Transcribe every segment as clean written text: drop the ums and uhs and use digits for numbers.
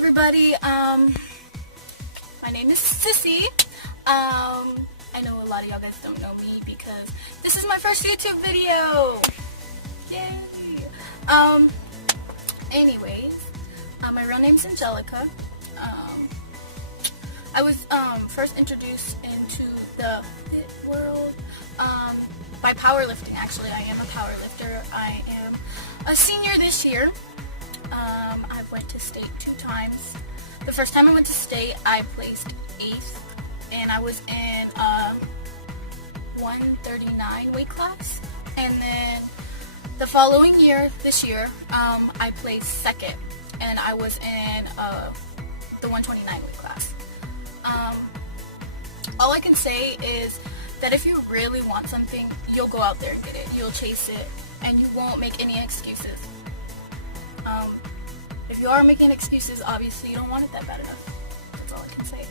everybody. My name is Sissy. I know a lot of y'all guys don't know me because this is my first YouTube video. Yay! Anyways, my real name's Angelica. I was first introduced into the fit world by powerlifting. Actually, I am a powerlifter. I am a senior this year. I went to state 2 times. The first time I went to state, I placed 8th, and I was in 139 weight class. And then the following year, this year, I placed 2nd, and I was in the 129 weight class. All I can say is that if you really want something, you'll go out there and get it. You'll chase it, and you won't make any excuses. If you are making excuses, obviously you don't want it that bad enough. That's all I can say.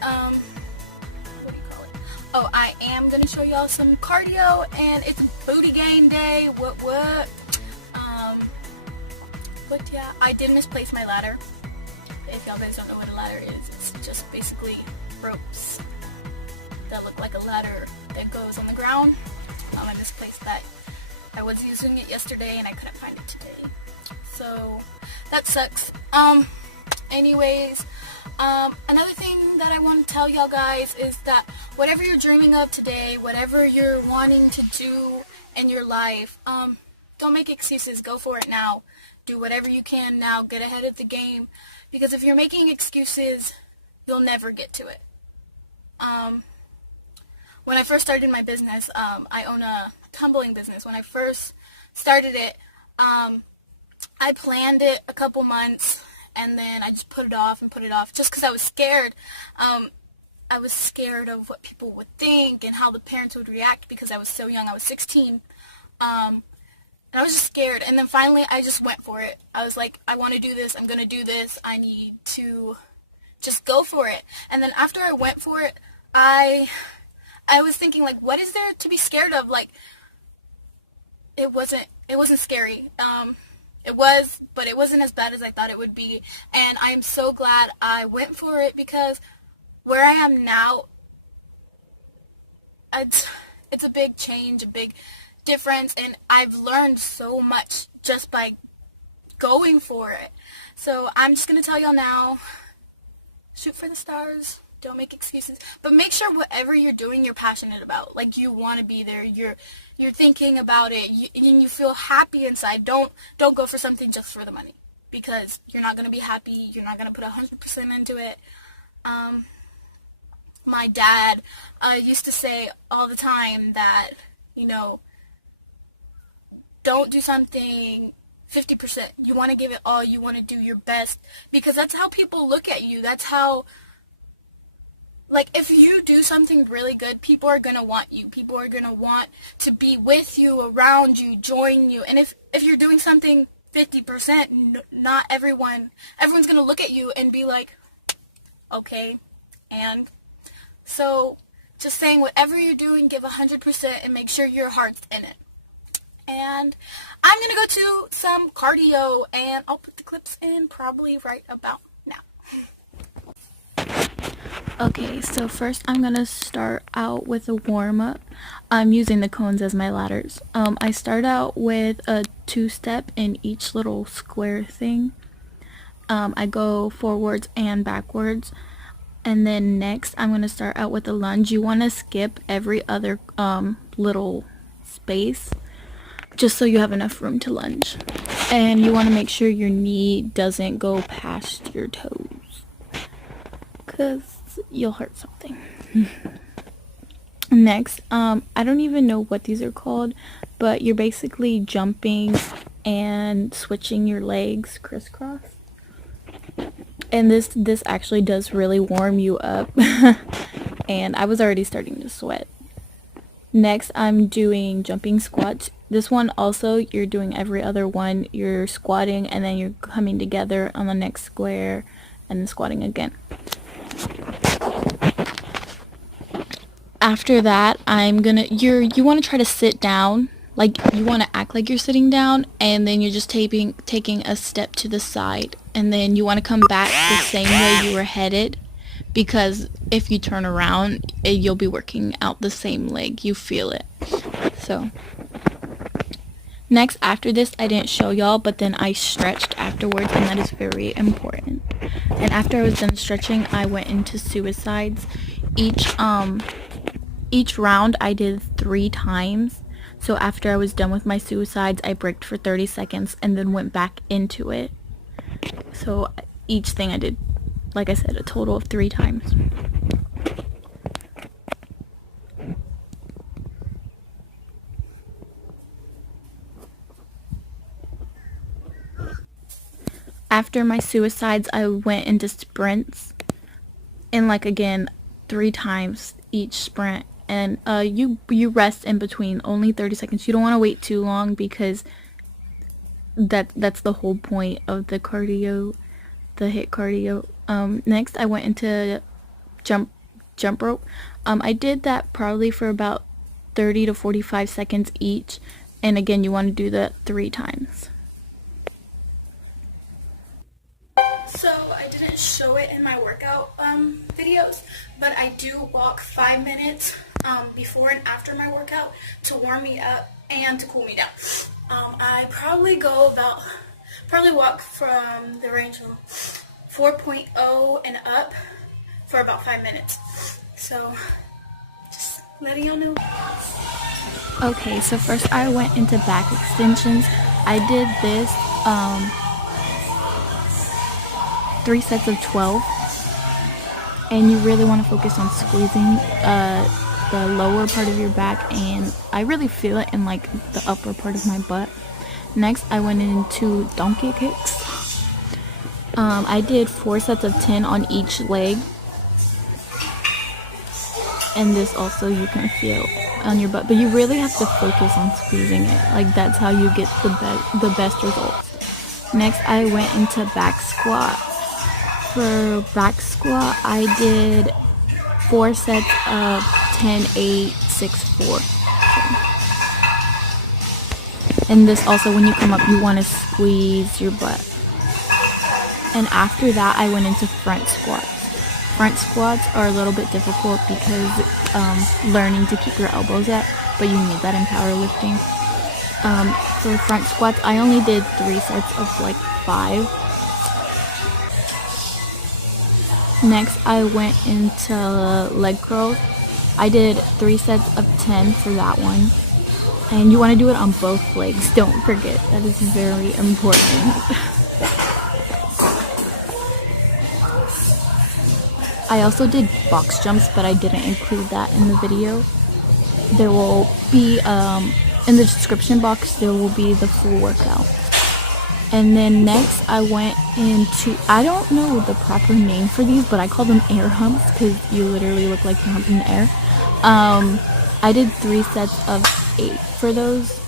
What do you call it? Oh, I am going to show y'all some cardio, and it's booty gain day. What? But yeah, I did misplace my ladder. If y'all guys don't know what a ladder is, it's just basically ropes that look like a ladder that goes on the ground. I misplaced that. I was using it yesterday and I couldn't find it today. So that sucks. Anyways, another thing that I want to tell y'all guys is that whatever you're dreaming of today, whatever you're wanting to do in your life, don't make excuses. Go for it now. Do whatever you can now. Get ahead of the game. Because if you're making excuses, you'll never get to it. When I first started my business, I own a tumbling business. When I first started it, I planned it a couple months, and then I just put it off just because I was scared. I was scared of what people would think and how the parents would react because I was so young. I was 16. And I was just scared. And then finally, I just went for it. I was like, I want to do this. I'm going to do this. I need to just go for it. And then after I went for it, I was thinking, like, what is there to be scared of? Like, it wasn't scary. It was, but it wasn't as bad as I thought it would be. And I am so glad I went for it because where I am now, it's a big change, a big difference, and I've learned so much just by going for it. So I'm just going to tell y'all now, shoot for the stars. Don't make excuses, but make sure whatever you're doing, you're passionate about. Like, you want to be there. You're thinking about it, and you feel happy inside. Don't go for something just for the money, because you're not going to be happy. You're not going to put 100% into it. My dad used to say all the time that, don't do something 50%. You want to give it all. You want to do your best, because that's how people look at you. That's how. Like, if you do something really good, people are going to want you. People are going to want to be with you, around you, join you. And if you're doing something 50%, not everyone's going to look at you and be like, okay. And so just saying, whatever you're doing, give 100% and make sure your heart's in it. And I'm going to go to some cardio, and I'll put the clips in probably right about now. Okay, so first I'm going to start out with a warm-up. I'm using the cones as my ladders. I start out with a 2-step in each little square thing. I go forwards and backwards. And then next I'm going to start out with a lunge. You want to skip every other little space just so you have enough room to lunge. And you want to make sure your knee doesn't go past your toes, because you'll hurt something. Next, I don't even know what these are called, but you're basically jumping and switching your legs crisscross. And this actually does really warm you up. And I was already starting to sweat. Next, I'm doing jumping squats. This one also, you're doing every other one. You're squatting and then you're coming together on the next square and then squatting again. After that, you want to try to sit down like you want to act like you're sitting down, and then you're just taking a step to the side, and then you want to come back the same way you were headed, because if you turn around, you'll be working out the same leg. You feel it. So next, after this, I didn't show y'all, but then I stretched afterwards, and that is very important. And after I was done stretching, I went into suicides. Each round I did 3 times. So after I was done with my suicides, I bricked for 30 seconds and then went back into it. So each thing I did, like I said, a total of 3 times. After my suicides, I went into sprints, and like again, 3 times each sprint. And you rest in between, only 30 seconds. You don't want to wait too long, because that's the whole point of the cardio, the HIIT cardio. Next, I went into jump rope. I did that probably for about 30 to 45 seconds each, and again, you want to do that 3 times. So I didn't show it in my workout videos, but I do walk 5 minutes before and after my workout to warm me up and to cool me down. I probably walk from the range of 4.0 and up for about 5 minutes. So just letting y'all know. Okay, so first I went into back extensions. I did this 3 sets of 12, and you really want to focus on squeezing the lower part of your back, and I really feel it in like the upper part of my butt. Next, I went into donkey kicks. I did 4 sets of 10 on each leg, and this also you can feel on your butt, but you really have to focus on squeezing it. Like, that's how you get the best results. Next, I went into back squat. For back squat, I did 4 sets of 10, 8, 6, 4. And this also, when you come up, you want to squeeze your butt. And after that, I went into front squats. Front squats are a little bit difficult because learning to keep your elbows up, but you need that in powerlifting. For front squats, I only did 3 sets of like 5. Next, I went into leg curls. I did 3 sets of 10 for that one. And you want to do it on both legs. Don't forget, that is very important. I also did box jumps, but I didn't include that in the video. There will be, in the description box, there will be the full workout. And then next, I went into, I don't know the proper name for these, but I call them air humps, because you literally look like you're humping the air. I did 3 sets of 8 for those.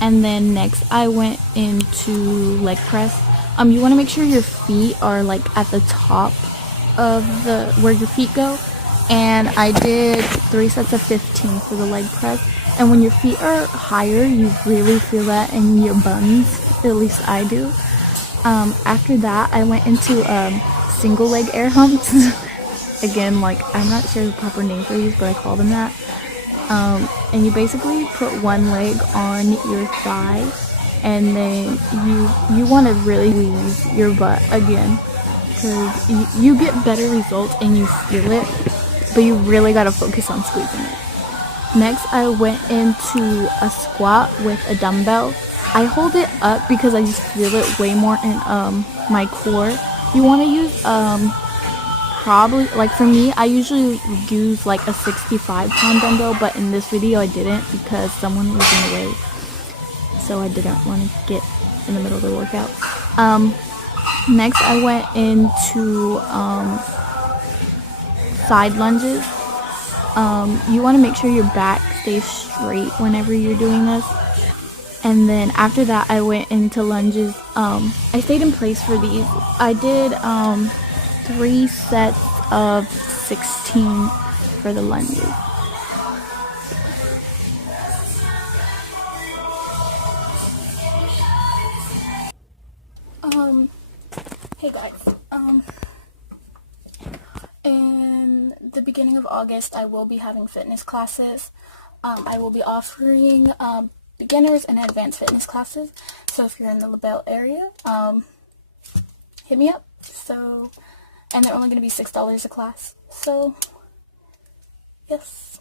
And then next, I went into leg press. You want to make sure your feet are like at the top of where your feet go. And I did 3 sets of 15 for the leg press. And when your feet are higher, you really feel that in your buns. At least I do. After that, I went into single leg air humps. Again, like, I'm not sure the proper name for these, but I call them that. And you basically put one leg on your thigh, and then you want to really squeeze your butt again, because you get better results and you feel it, but you really got to focus on squeezing it. Next, I went into a squat with a dumbbell. I hold it up because I just feel it way more in my core. You want to use probably, like for me, I usually use like a 65-pound dumbbell, but in this video I didn't because someone was in the way, so I didn't want to get in the middle of the workout. Next, I went into side lunges. You want to make sure your back stays straight whenever you're doing this. And then after that, I went into lunges. I stayed in place for these. I did 3 sets of 16 for the lunges. Hey guys, in the beginning of August, I will be having fitness classes. I will be offering beginners and advanced fitness classes. So if you're in the Dumbbell area, hit me up. And they're only going to be $6 a class. So, yes.